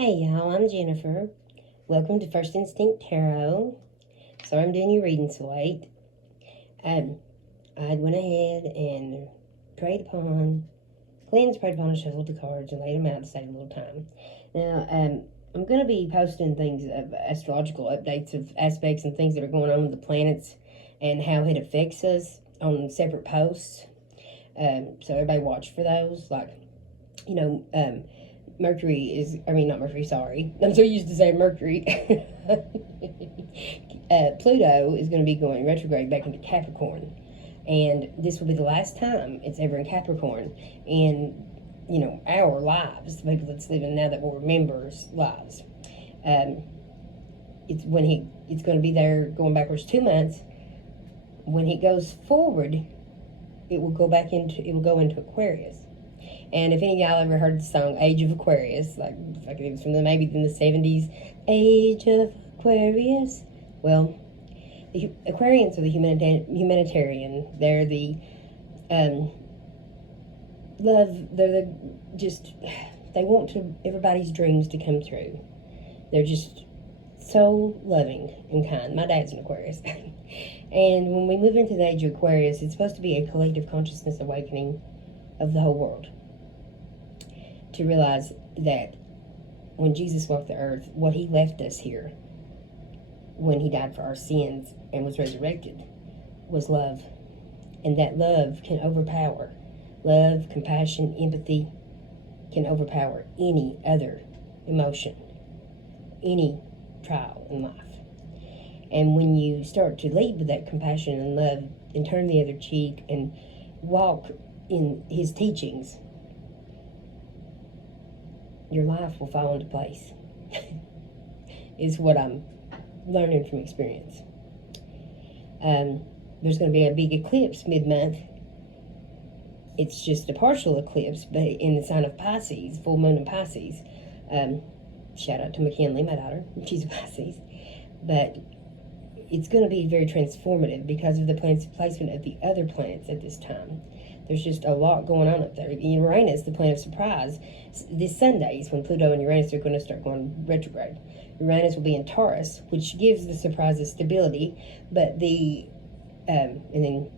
Hey y'all, I'm Jennifer. Welcome to First Instinct Tarot. Sorry I'm doing your reading so late. I went ahead and prayed upon, prayed upon, and shuffled the cards and laid them out to save a little time. Now, I'm going to be posting things of astrological updates of aspects and things that are going on with the planets and how it affects us on separate posts. So everybody watch for those. Like, Mercury is, not Mercury, sorry. I'm so used to saying Mercury. Pluto is going to be going retrograde back into Capricorn. And this will be the last time it's ever in Capricorn in, our lives, the people that's living now that will remember's lives. It's going to be there going backwards 2 months. When it goes forward, it will go into Aquarius. And if any of y'all ever heard the song Age of Aquarius, like it was from maybe in the 70s, Age of Aquarius. Well, the Aquarians are the humanitarian. They're the love. They want everybody's dreams to come true. They're just so loving and kind. My dad's an Aquarius. And when we move into the Age of Aquarius, it's supposed to be a collective consciousness awakening of the whole world. To realize that when Jesus walked the earth, what he left us here, when he died for our sins and was resurrected, was love. And that love can overpower. Love, compassion, empathy can overpower any other emotion, any trial in life. And when you start to lead with that compassion and love and turn the other cheek and walk in his teachings, your life will fall into place. Is what I'm learning from experience. There's going to be a big eclipse mid-month. It's just a partial eclipse, but in the sign of Pisces, full moon in Pisces. Shout out to McKinley, my daughter. She's a Pisces. But it's going to be very transformative because of the placement of the other planets at this time. There's just a lot going on up there. Uranus, the planet of surprise, this Sunday is when Pluto and Uranus are going to start going retrograde. Uranus will be in Taurus, which gives the surprise of stability, but and then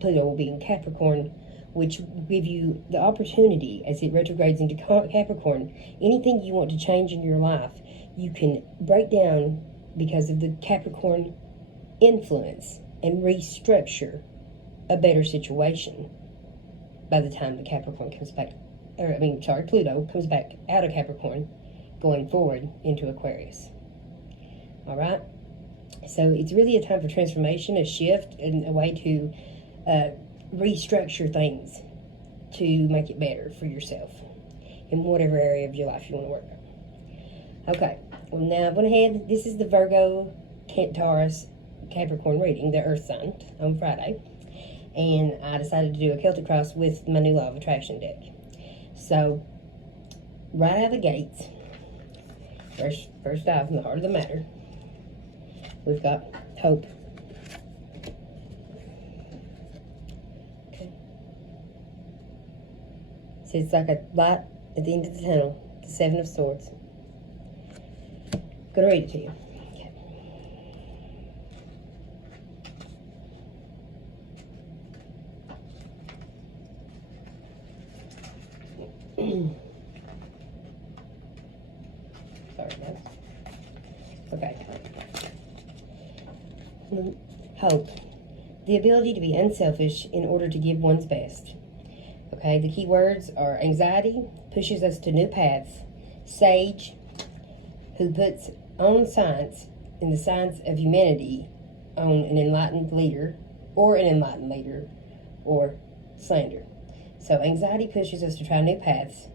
Pluto will be in Capricorn, which will give you the opportunity as it retrogrades into Capricorn. Anything you want to change in your life, you can break down because of the Capricorn influence and restructure a better situation by the time the Capricorn comes back, Pluto comes back out of Capricorn, going forward into Aquarius. All right? So it's really a time for transformation, a shift, and a way to restructure things to make it better for yourself in whatever area of your life you want to work on. Okay, well now I went ahead. This is the Virgo, Taurus, Capricorn reading, the Earth sign, on Friday. And I decided to do a Celtic cross with my new Law of Attraction deck. So, right out of the gates, first off, in the heart of the matter, we've got hope. Okay. So it's like a light at the end of the tunnel, the Seven of Swords. I'm going to read it to you. Sorry, guys. Okay. Hope. The ability to be unselfish in order to give one's best. Okay, the key words are anxiety, pushes us to new paths. Sage, who puts on science in the science of humanity on an enlightened leader, or slander. So anxiety pushes us to try new paths.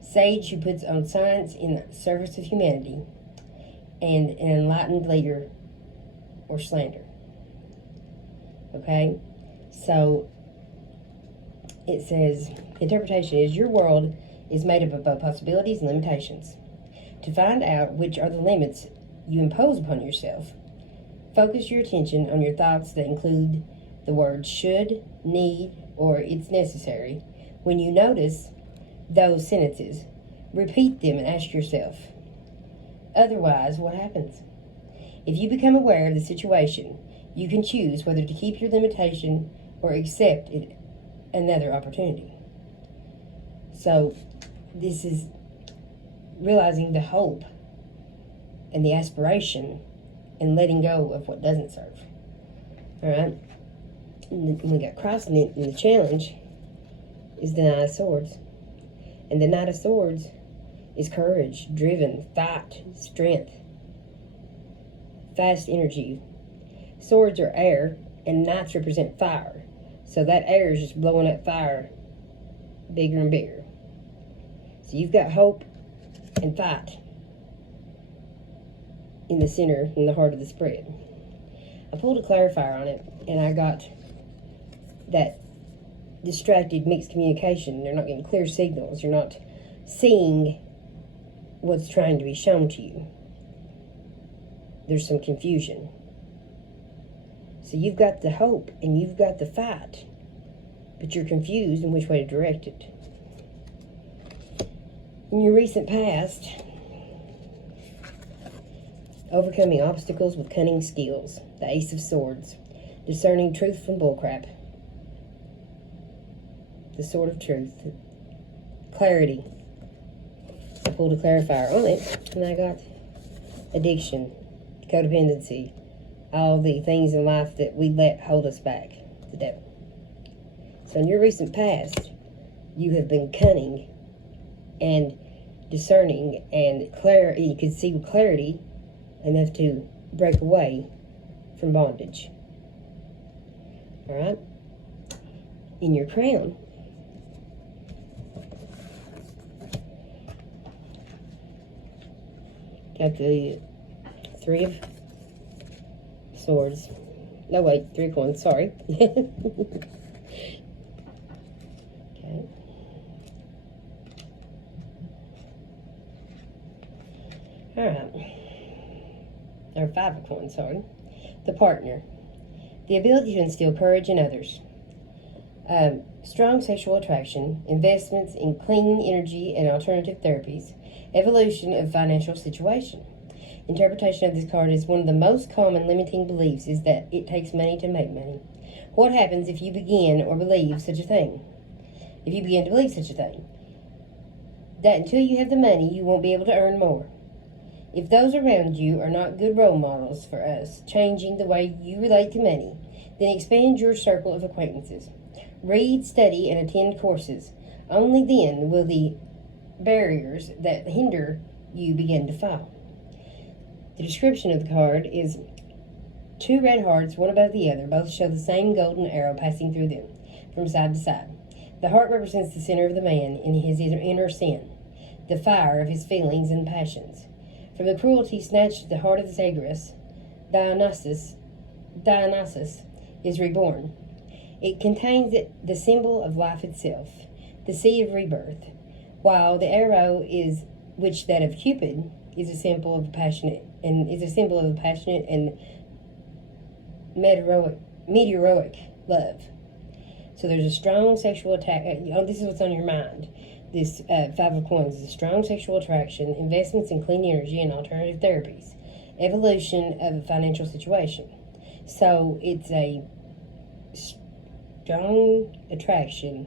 Sage, who puts on science in the service of humanity, and an enlightened leader or slander. Okay? So it says, interpretation is your world is made up of both possibilities and limitations. To find out which are the limits you impose upon yourself, focus your attention on your thoughts that include the words should, need, or it's necessary. When you notice those sentences, repeat them and ask yourself, Otherwise, what happens? If you become aware of the situation, you can choose whether to keep your limitation or accept another opportunity. So, this is realizing the hope and the aspiration and letting go of what doesn't serve. All right? And we got crossing it in the challenge is the Knight of Swords. And the Knight of Swords is courage, driven, fight, strength, fast energy. Swords are air, and knights represent fire. So that air is just blowing up fire bigger and bigger. So you've got hope and fight in the center, in the heart of the spread. I pulled a clarifier on it, and I got that distracted mixed communication. They're not getting clear signals. You're not seeing what's trying to be shown to you. There's some confusion. So you've got the hope and you've got the fight, but you're confused in which way to direct it. In your recent past, overcoming obstacles with cunning skills, the Ace of Swords, discerning truth from bullcrap, the Sword of Truth, clarity. I pulled a clarifier on it, and I got addiction, codependency, all the things in life that we let hold us back, the devil. So in your recent past, you have been cunning and discerning and you can see with clarity enough to break away from bondage. All right? In your crown, got the Three of Swords. No, wait, 3 of Coins, sorry. Okay. All right. Or 5 of Coins, sorry. The Partner. The ability to instill courage in others. Strong sexual attraction. Investments in clean energy and alternative therapies. Evolution of financial situation. Interpretation of this card is one of the most common limiting beliefs is that it takes money to make money. What happens if you begin or believe such a thing? If you begin to believe such a thing, that until you have the money, you won't be able to earn more. If those around you are not good role models for us, changing the way you relate to money, then expand your circle of acquaintances. Read, study, and attend courses. Only then will the barriers that hinder you begin to fall. The description of the card is 2 red hearts, one above the other. Both show the same golden arrow passing through them from side to side. The heart represents the center of the man in his inner sin, the fire of his feelings and passions. From the cruelty snatched the heart of the Zagreus, Dionysus is reborn. It contains the symbol of life itself, the sea of rebirth, while the arrow is, which that of Cupid, is a symbol of passionate and meteoric love. So there's a strong sexual attack. This is what's on your mind. This 5 of Coins is a strong sexual attraction, investments in clean energy and alternative therapies, evolution of a financial situation. So it's a strong attraction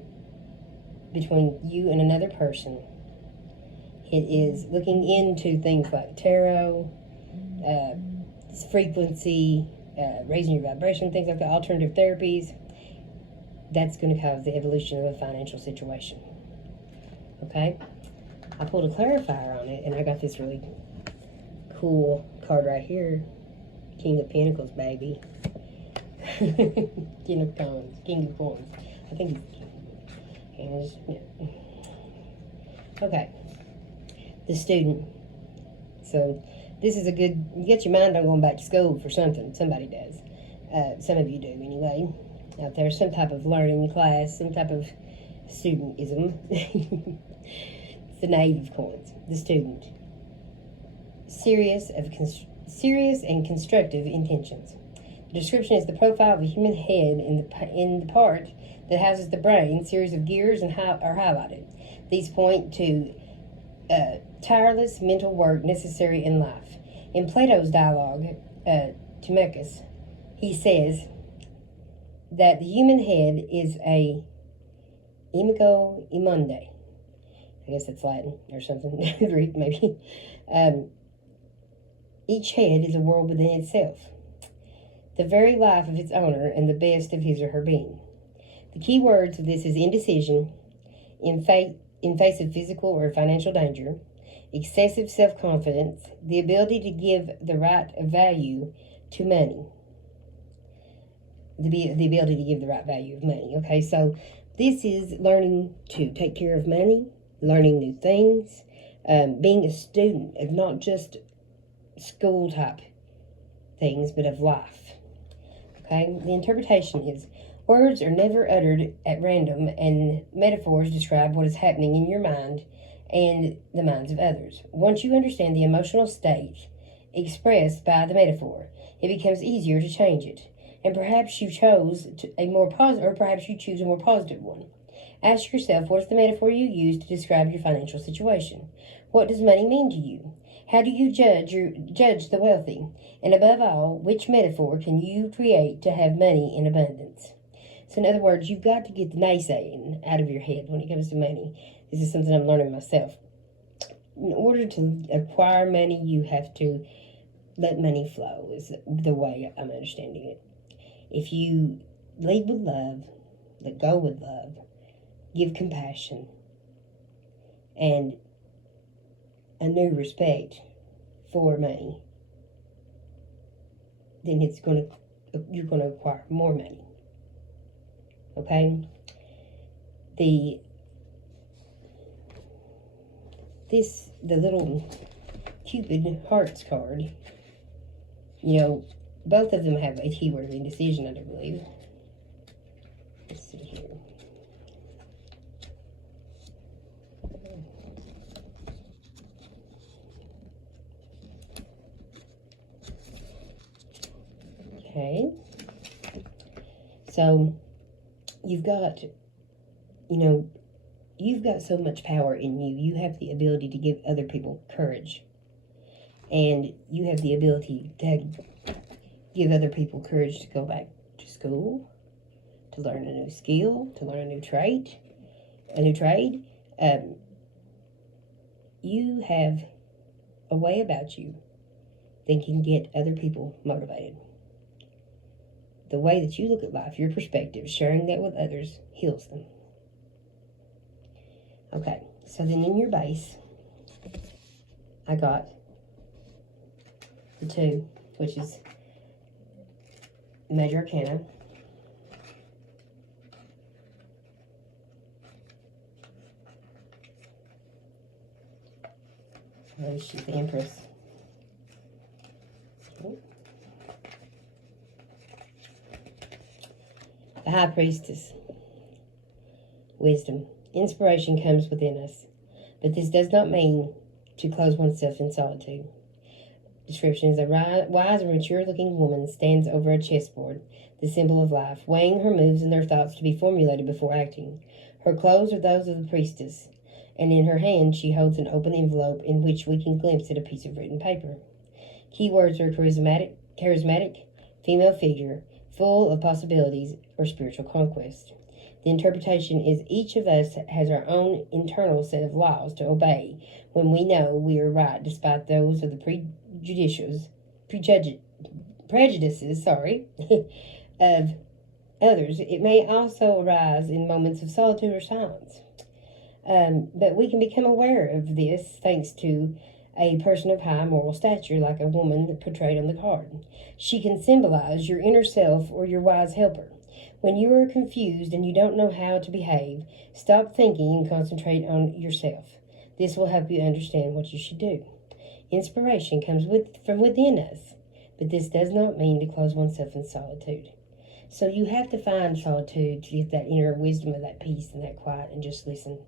between you and another person. It is looking into things like tarot, frequency, raising your vibration, things like that, alternative therapies. That's going to cause the evolution of a financial situation. Okay? I pulled a clarifier on it, and I got this really cool card right here. King of Pentacles, baby. King of Coins. King of Coins. I think he's King. Yeah. Okay. The student. So this is a good, you get your mind on going back to school for something. Somebody does. Some of you do anyway. Out there, some type of learning class, some type of studentism. It's the Knave of Coins. The student. Serious and constructive intentions. The description is the profile of a human head in the part that houses the brain. Series of gears are highlighted. These point to tireless mental work necessary in life. In Plato's dialogue, Telemachus, he says that the human head is a imago immundi. I guess it's Latin or something, Greek maybe. Each head is a world within itself, the very life of its owner and the best of his or her being. The key words of this is indecision, in face of physical or financial danger, excessive self-confidence, the ability to give the right value to money. The ability to give the right value of money. Okay, so this is learning to take care of money, learning new things, being a student of not just school type things, but of life. Okay, the interpretation is words are never uttered at random, and metaphors describe what is happening in your mind and the minds of others. Once you understand the emotional state expressed by the metaphor, it becomes easier to change it. And perhaps you chose a more positive, or perhaps you choose a more positive one. Ask yourself, what is the metaphor you use to describe your financial situation? What does money mean to you? How do you judge the wealthy? And above all, which metaphor can you create to have money in abundance? So in other words, you've got to get the naysaying out of your head when it comes to money. This is something I'm learning myself. In order to acquire money, you have to let money flow, is the way I'm understanding it. If you lead with love, let go with love, give compassion, and a new respect for money, then you're going to acquire more money. Okay? The little Cupid Hearts card, both of them have a keyword of indecision, I do believe. Let's see here. Okay. So, you've got so much power in you. You have the ability to give other people courage. And you have the ability to give other people courage to go back to school, to learn a new skill, to learn a new trade. You have a way about you that can get other people motivated. The way that you look at life, your perspective, sharing that with others, heals them. Okay, so then in your base, I got the 2, which is Major Arcana. She's the Empress. The High Priestess. Wisdom. Inspiration comes within us, but this does not mean to close oneself in solitude. Description is a wise and mature-looking woman stands over a chessboard, the symbol of life, weighing her moves and their thoughts to be formulated before acting. Her clothes are those of the priestess, and in her hand she holds an open envelope in which we can glimpse at a piece of written paper. Keywords are charismatic, female figure, full of possibilities, or spiritual conquest. The interpretation is each of us has our own internal set of laws to obey when we know we are right, despite those of the prejudices of others. It may also arise in moments of solitude or silence. But we can become aware of this thanks to a person of high moral stature, like a woman portrayed on the card. She can symbolize your inner self or your wise helper. When you are confused and you don't know how to behave, stop thinking and concentrate on yourself. This will help you understand what you should do. Inspiration comes from within us, but this does not mean to close oneself in solitude. So you have to find solitude to get that inner wisdom of that peace and that quiet and just listen.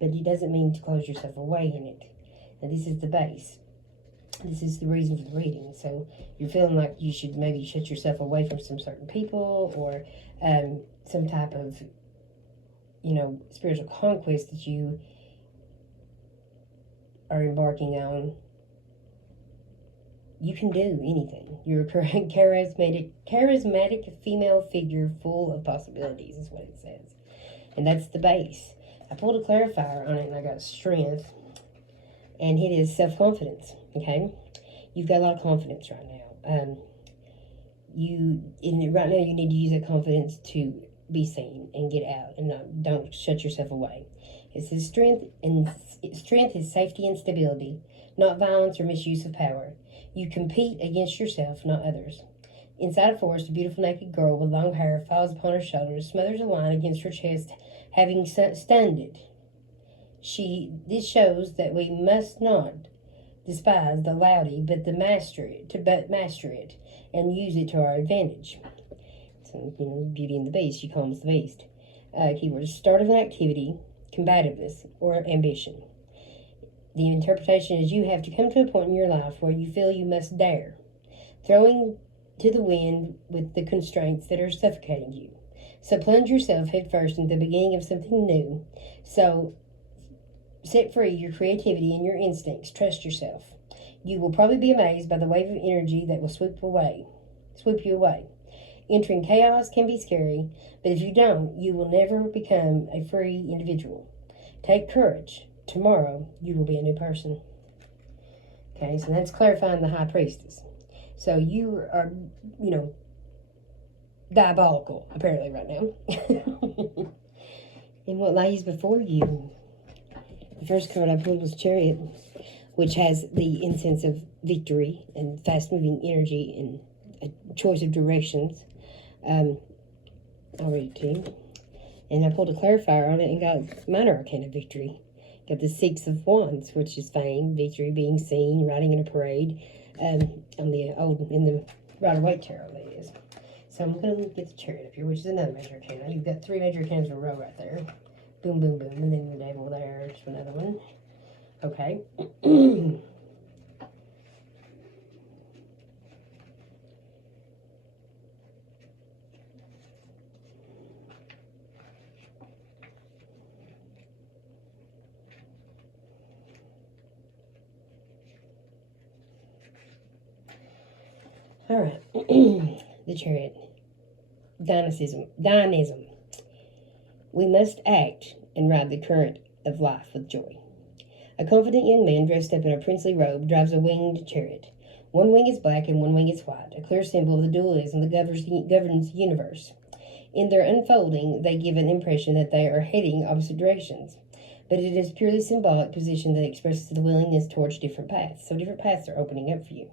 But it doesn't mean to close yourself away in it. Now, this is the base. This is the reason for the reading. So you're feeling like you should maybe shut yourself away from some certain people or some type of, spiritual conquest that you are embarking on, you can do anything. You're a charismatic female figure full of possibilities, is what it says. And that's the base. I pulled a clarifier on it, and I got strength. And it is self-confidence, okay? You've got a lot of confidence right now. Right now you need to use that confidence to be seen and get out, and don't shut yourself away. It says strength is safety and stability, not violence or misuse of power. You compete against yourself, not others. Inside a forest, a beautiful naked girl with long hair falls upon her shoulders, smothers a line against her chest, having stunned it. This shows that we must not despise the loudie, but master it and use it to our advantage. So, Beauty and the Beast, she calms the beast. Keyword: start of an activity, combativeness, or ambition. The interpretation is you have to come to a point in your life where you feel you must dare, throwing to the wind with the constraints that are suffocating you. So plunge yourself headfirst into the beginning of something new. So set free your creativity and your instincts. Trust yourself. You will probably be amazed by the wave of energy that will sweep you away. Entering chaos can be scary, but if you don't, you will never become a free individual. Take courage. Tomorrow, you will be a new person. Okay, so that's clarifying the High Priestess. So you are, diabolical, apparently, right now. And what lies before you? The first card I pulled was Chariot, which has the incense of victory and fast-moving energy and a choice of directions. I'll read it to you. And I pulled a clarifier on it and got Minor Arcana Victory. Got the Six of Wands, which is fame, victory, being seen, riding in a parade. In the Rider-Waite Tarot, that is. So I'm going to get the Chariot up here, which is another major arcana. You've got 3 major arcanas in a row right there. Boom, boom, boom. And then the Devil there. Just another one. Okay. All right. The Chariot. Dynamism. We must act and ride the current of life with joy. A confident young man dressed up in a princely robe drives a winged chariot. One wing is black and one wing is white, a clear symbol of the dualism that governs the universe. In their unfolding, they give an impression that they are heading opposite directions, but it is purely symbolic position that expresses the willingness towards different paths. So different paths are opening up for you.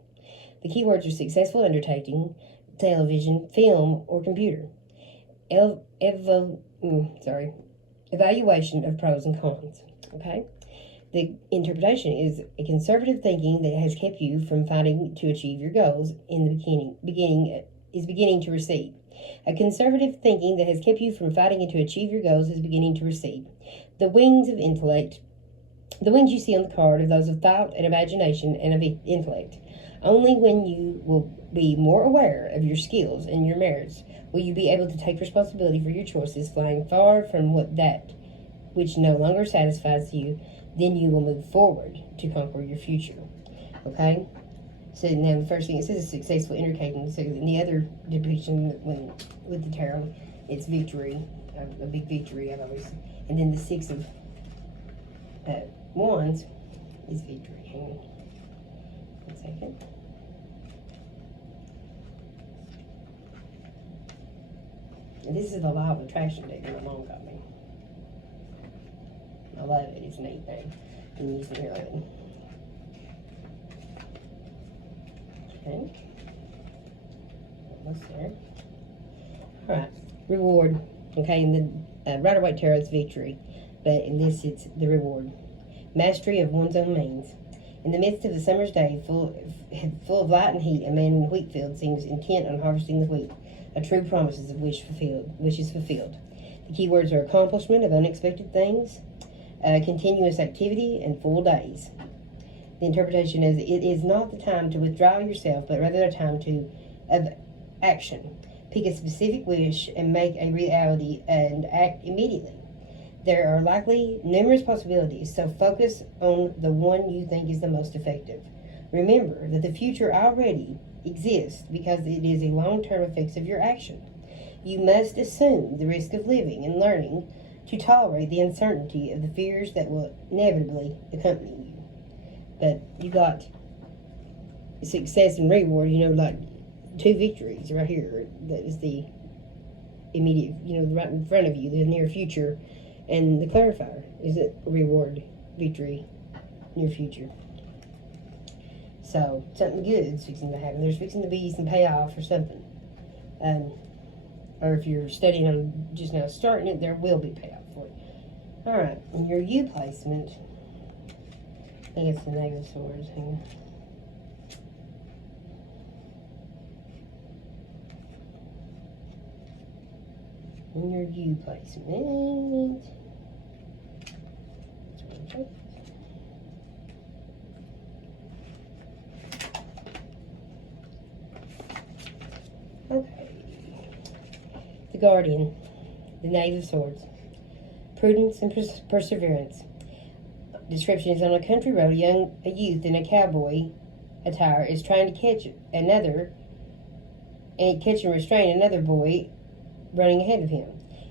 The keywords are successful undertaking, television, film, or computer. Evaluation of pros and cons. Okay? The interpretation is a conservative thinking that has kept you from fighting to achieve your goals in the beginning to recede. A conservative thinking that has kept you from fighting to achieve your goals is beginning to recede. The wings of intellect, the wings you see on the card are those of thought and imagination and of intellect. Only when you will be more aware of your skills and your merits will you be able to take responsibility for your choices, flying far from which no longer satisfies you. Then you will move forward to conquer your future. Okay? So now the first thing, it says a successful undertaking. So in the other depiction with the tarot, it's victory, a big victory, I've always. And then the Six of Wands is victory. Hang on 1 second. And this is the law of attraction deck that my mom got me. I love it. It's a neat thing. You can use it here later. Okay. Almost there. Alright. Reward. Okay, in the Rider-Waite Tarot, it's victory. But in this, it's the reward. Mastery of one's own means. In the midst of the summer's day, full of light and heat, a man in the wheat field seems intent on harvesting the wheat. A true promise is wishes fulfilled. The keywords are accomplishment of unexpected things, continuous activity, and full days. The interpretation is it is not the time to withdraw yourself, but rather a time of action. Pick a specific wish and make a reality and act immediately. There are likely numerous possibilities, so focus on the one you think is the most effective. Remember that the future already exists because it is a long-term effects of your action. You must assume the risk of living and learning to tolerate the uncertainty of the fears that will inevitably accompany you. But you got success and reward, like 2 victories right here. That is the immediate, right in front of you, the near future. And the clarifier is a reward, victory, near future. So something good is fixing to happen. There's fixing to be some payoff or something. Or if you're studying on just now starting it, there will be payoff for it. All right, and your U placement, I think it's the Knight of Swords. Hang on. And your U placement. Okay. The Guardian, the Knight of Swords. Prudence and perseverance. Description is on a country road. A youth in a cowboy attire is trying to catch and restrain another boy running ahead of him.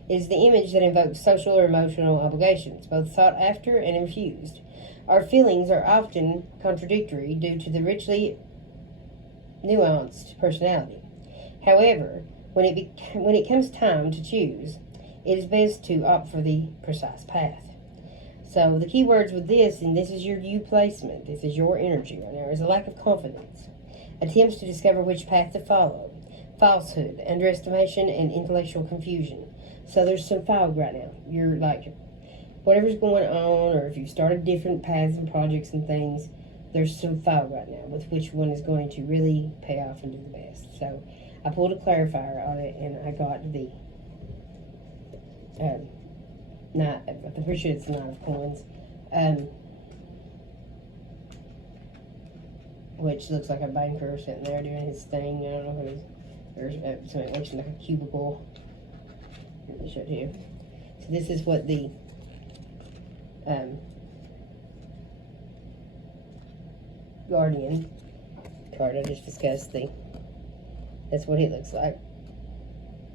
It is the image that invokes social or emotional obligations, both sought after and infused. Our feelings are often contradictory due to the richly nuanced personality. However, when it comes time to choose, it is best to opt for the precise path. So the key words with this, and this is your U placement, this is your energy right now, is a lack of confidence. Attempts to discover which path to follow. Falsehood, underestimation, and intellectual confusion. So there's some fog right now. You're like, whatever's going on, or if you've started different paths and projects and things, there's some fog right now with which one is going to really pay off and do the best. So I pulled a clarifier on it, and I got the I'm pretty sure it's the Nine of Coins, which looks like a banker sitting there doing his thing. I don't know who it is. There's something looks like a cubicle. Let me show it to you. So this is what the Guardian card I just discussed. That's what he looks like.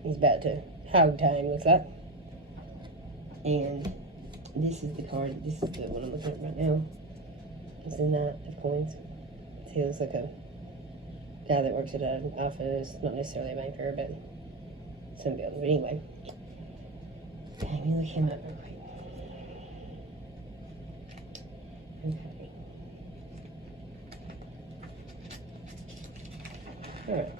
He's about to hog time, looks like. And this is the card. This is the one I'm looking at right now. It's the Knight of Coins. He looks like a guy that works at an office, not necessarily a banker, but some building. But anyway, let me look him up real quick. Okay. All right.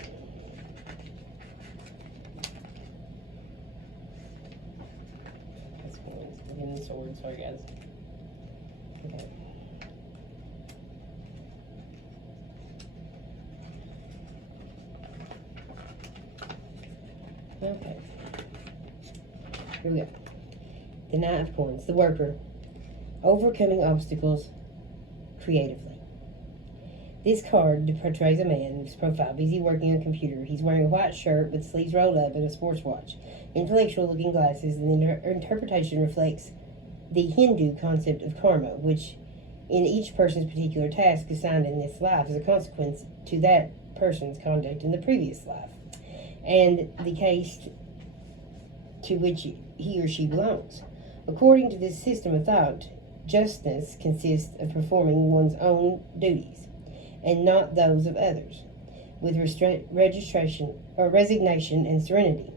That's coins. Again, the sword. Sorry, guys. Okay. Okay. Here we go. The Knight of Coins, the worker, overcoming obstacles creatively. This card portrays a man whose profile, busy working on a computer. He's wearing a white shirt with sleeves rolled up and a sports watch, intellectual-looking glasses, and the interpretation reflects the Hindu concept of karma, which in each person's particular task assigned in this life is a consequence to that person's conduct in the previous life, and the case to which he or she belongs. According to this system of thought, justice consists of performing one's own duties and not those of others, with resignation and serenity.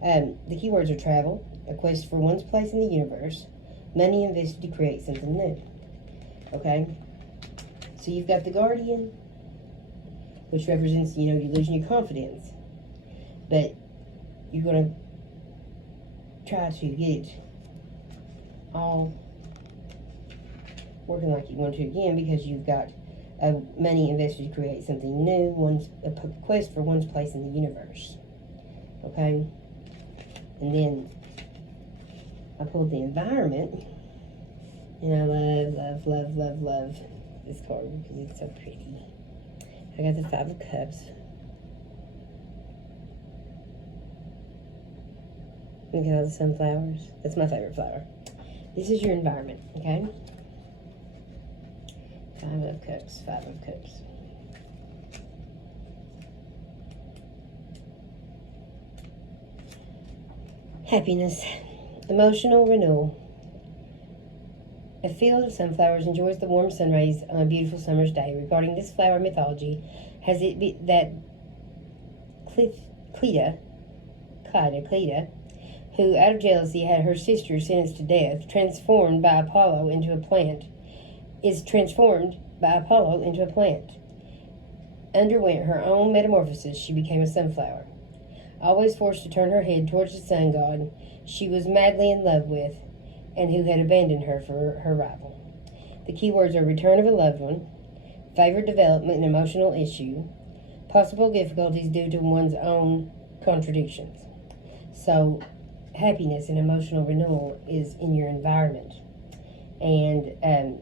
The keywords are travel, a quest for one's place in the universe, money invested to create something new. Okay? So you've got the Guardian, which represents, you're losing your confidence. But you're going to try to get it all working like you want to again, because you've got money invested to create something new, a quest for one's place in the universe. Okay? And then I pulled the environment, and I love this card because it's so pretty. I got the Five of Cups. Look at all the sunflowers. That's my favorite flower. This is your environment, okay? Five of Cups, Five of Cups. Happiness, emotional renewal. A field of sunflowers enjoys the warm sun rays on a beautiful summer's day. Regarding this flower mythology, has it be that Cleda, who out of jealousy had her sister sentenced to death, is transformed by Apollo into a plant. Underwent her own metamorphosis, she became a sunflower. Always forced to turn her head towards the sun god she was madly in love with, and who had abandoned her for her rival. The key words are return of a loved one, favored development and emotional issue, possible difficulties due to one's own contradictions. So, happiness and emotional renewal is in your environment. And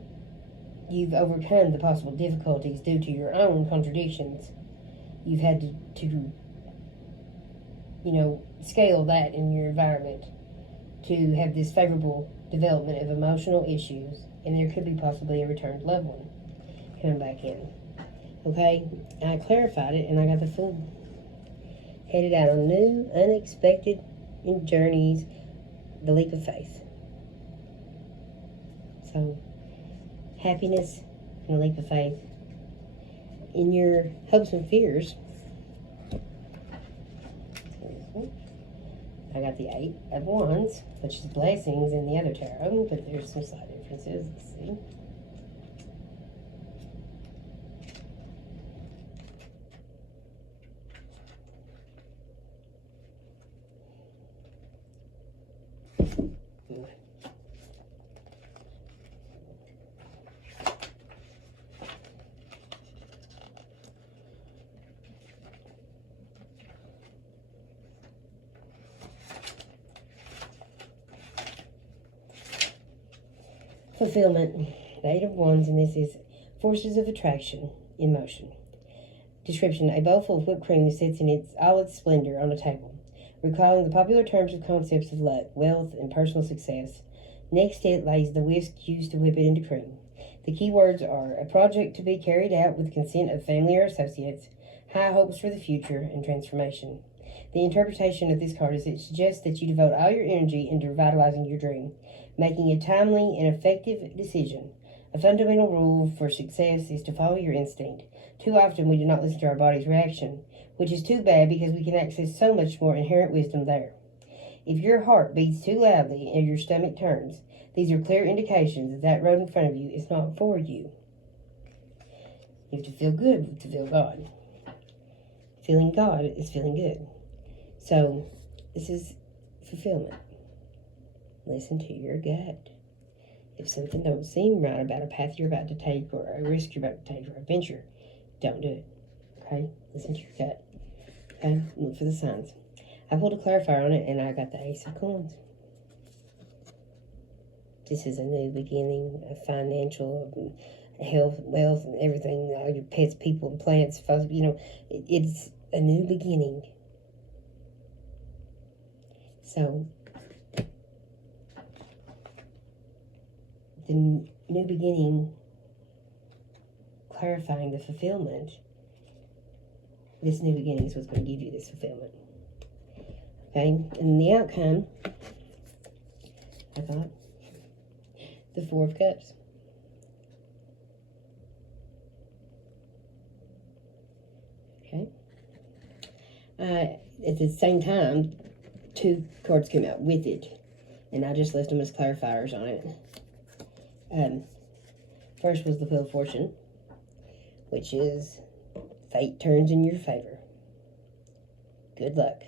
you've overcome the possible difficulties due to your own contradictions. You've had to scale that in your environment to have this favorable development of emotional issues, and there could be possibly a returned loved one coming back in. Okay, I clarified it, and I got the Fool. Headed out on new, unexpected journeys, the leap of faith. So, happiness and a leap of faith. In your hopes and fears, I got the Eight of Wands, which is blessings in the other tarot, but there's some slight differences. Let's see. Fulfillment, the Eight of Wands, and this is forces of attraction in motion. Description, a bowl full of whipped cream sits in all its splendor on a table, recalling the popular terms of concepts of luck, wealth, and personal success. Next to it lays the whisk used to whip it into cream. The key words are a project to be carried out with consent of family or associates, high hopes for the future, and transformation. The interpretation of this card is it suggests that you devote all your energy into revitalizing your dream, making a timely and effective decision. A fundamental rule for success is to follow your instinct. Too often we do not listen to our body's reaction, which is too bad because we can access so much more inherent wisdom there. If your heart beats too loudly and your stomach turns, these are clear indications that that road in front of you is not for you. You have to feel good to feel God. Feeling God is feeling good. So, this is fulfillment. Listen to your gut. If something don't seem right about a path you're about to take, or a risk you're about to take, or a venture, don't do it. Okay? Listen to your gut. Okay? Look for the signs. I pulled a clarifier on it, and I got the Ace of Coins. This is a new beginning, a financial, health, wealth, and everything. All your pets, people, and plants. It's a new beginning. So, the new beginning, clarifying the fulfillment, this new beginning is what's going to give you this fulfillment. Okay, and the outcome, I got the Four of Cups. Okay. At the same time, two cards came out with it, and I just left them as clarifiers on it. First was the Wheel of Fortune, which is fate turns in your favor. Good luck.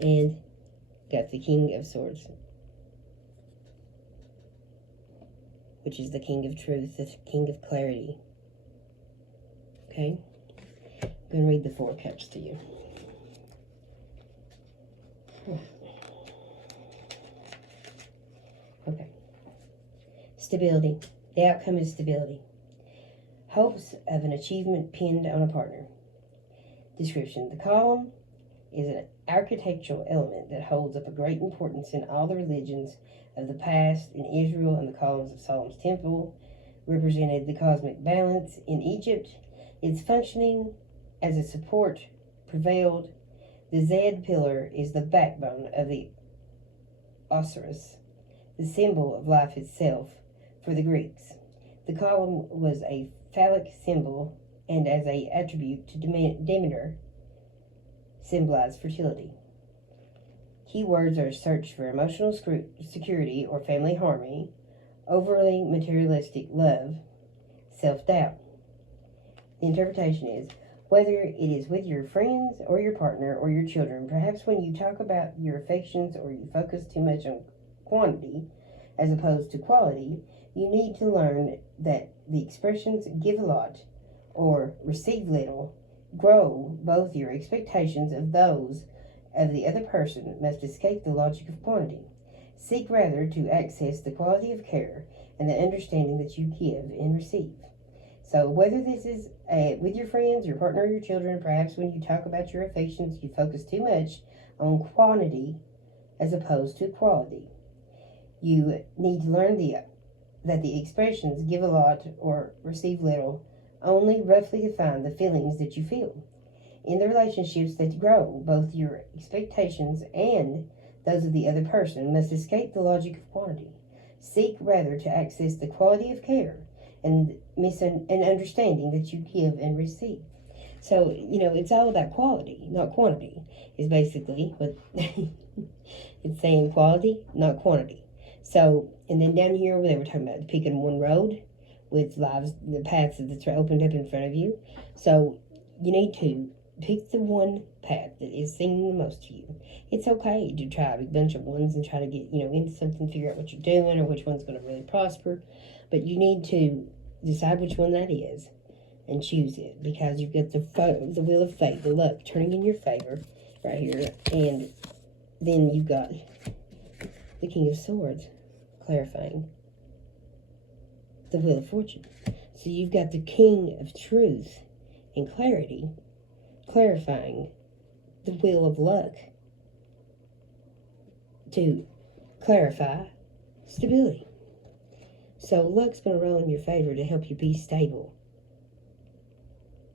And got the King of Swords, which is the King of Truth, the King of Clarity. Okay? I'm going to read the Four Cups to you. Okay. Stability. The outcome is stability. Hopes of an achievement pinned on a partner. Description. The column is an architectural element that holds up a great importance in all the religions of the past. In Israel, and the columns of Solomon's temple represented the cosmic balance. In Egypt, its functioning as a support prevailed. The Zed pillar is the backbone of the Osiris, the symbol of life itself for the Greeks. The column was a phallic symbol, and as an attribute to Demeter, symbolized fertility. Keywords are search for emotional security or family harmony, overly materialistic love, self-doubt. The interpretation is, whether it is with your friends or your partner or your children, perhaps when you talk about your affections or you focus too much on quantity as opposed to quality, you need to learn that the expressions give a lot or receive little grow. Both your expectations of those of the other person must escape the logic of quantity. Seek rather to access the quality of care and the understanding that you give and receive. So whether this is with your friends, your partner, or your children, perhaps when you talk about your affections, you focus too much on quantity as opposed to quality. You need to learn that the expressions give a lot or receive little only roughly define the feelings that you feel. In the relationships that grow, both your expectations and those of the other person must escape the logic of quantity. Seek rather to access the quality of care and understanding that you give and receive. So, it's all about quality, not quantity, is basically what it's saying, quality, not quantity. So, and then down here, they were talking about picking one road with the paths that's opened up in front of you. So, you need to pick the one path that is singing the most to you. It's okay to try a bunch of ones and try to get, into something, figure out what you're doing or which one's going to really prosper. But you need to decide which one that is and choose it, because you've got the wheel of fate, the luck turning in your favor right here. And then you've got the King of Swords clarifying the Wheel of Fortune. So you've got the King of Truth and clarity clarifying the Wheel of Luck to clarify stability. So luck's going to roll in your favor to help you be stable.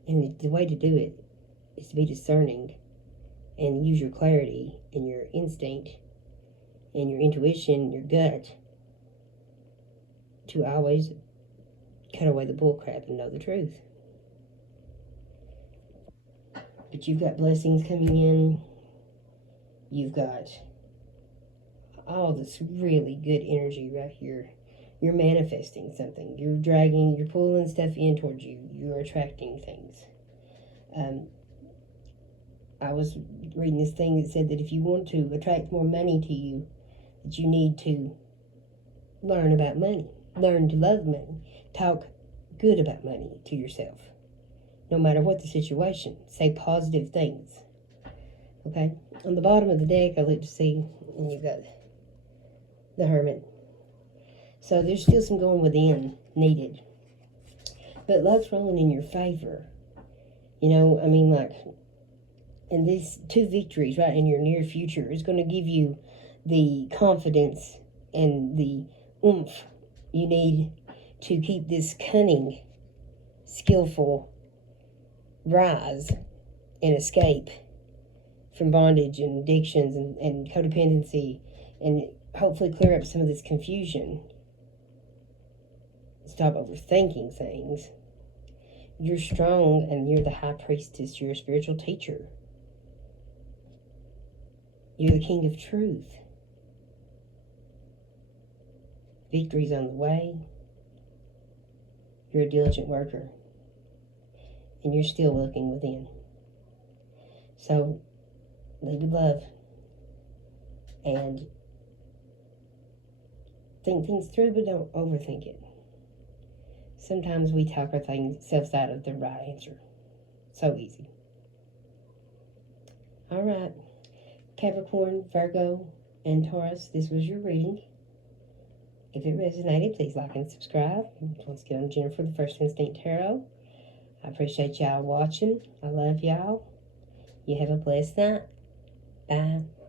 And the way to do it is to be discerning and use your clarity and your instinct and your intuition, your gut, to always cut away the bullcrap and know the truth. But you've got blessings coming in. You've got all this really good energy right here. You're manifesting something. You're pulling stuff in towards you. You're attracting things. I was reading this thing that said that if you want to attract more money to you, that you need to learn about money. Learn to love money. Talk good about money to yourself. No matter what the situation. Say positive things. Okay? On the bottom of the deck, I look to see, and you've got the Hermit. So there's still some going within needed. But luck's rolling in your favor. And these 2 victories right in your near future is going to give you the confidence and the oomph you need to keep this cunning, skillful rise and escape from bondage and addictions and codependency, and hopefully clear up some of this confusion. Stop overthinking things. You're strong, and you're the high priestess. You're a spiritual teacher. You're the king of truth. Victory's on the way. You're a diligent worker. And you're still looking within. So, lead with love. And think things through, but don't overthink it. Sometimes we talk ourselves out of the right answer. So easy. All right. Capricorn, Virgo, and Taurus, this was your reading. If it resonated, please like and subscribe. Once again, I'm Jennifer, the First Instinct Tarot. I appreciate y'all watching. I love y'all. You have a blessed night. Bye.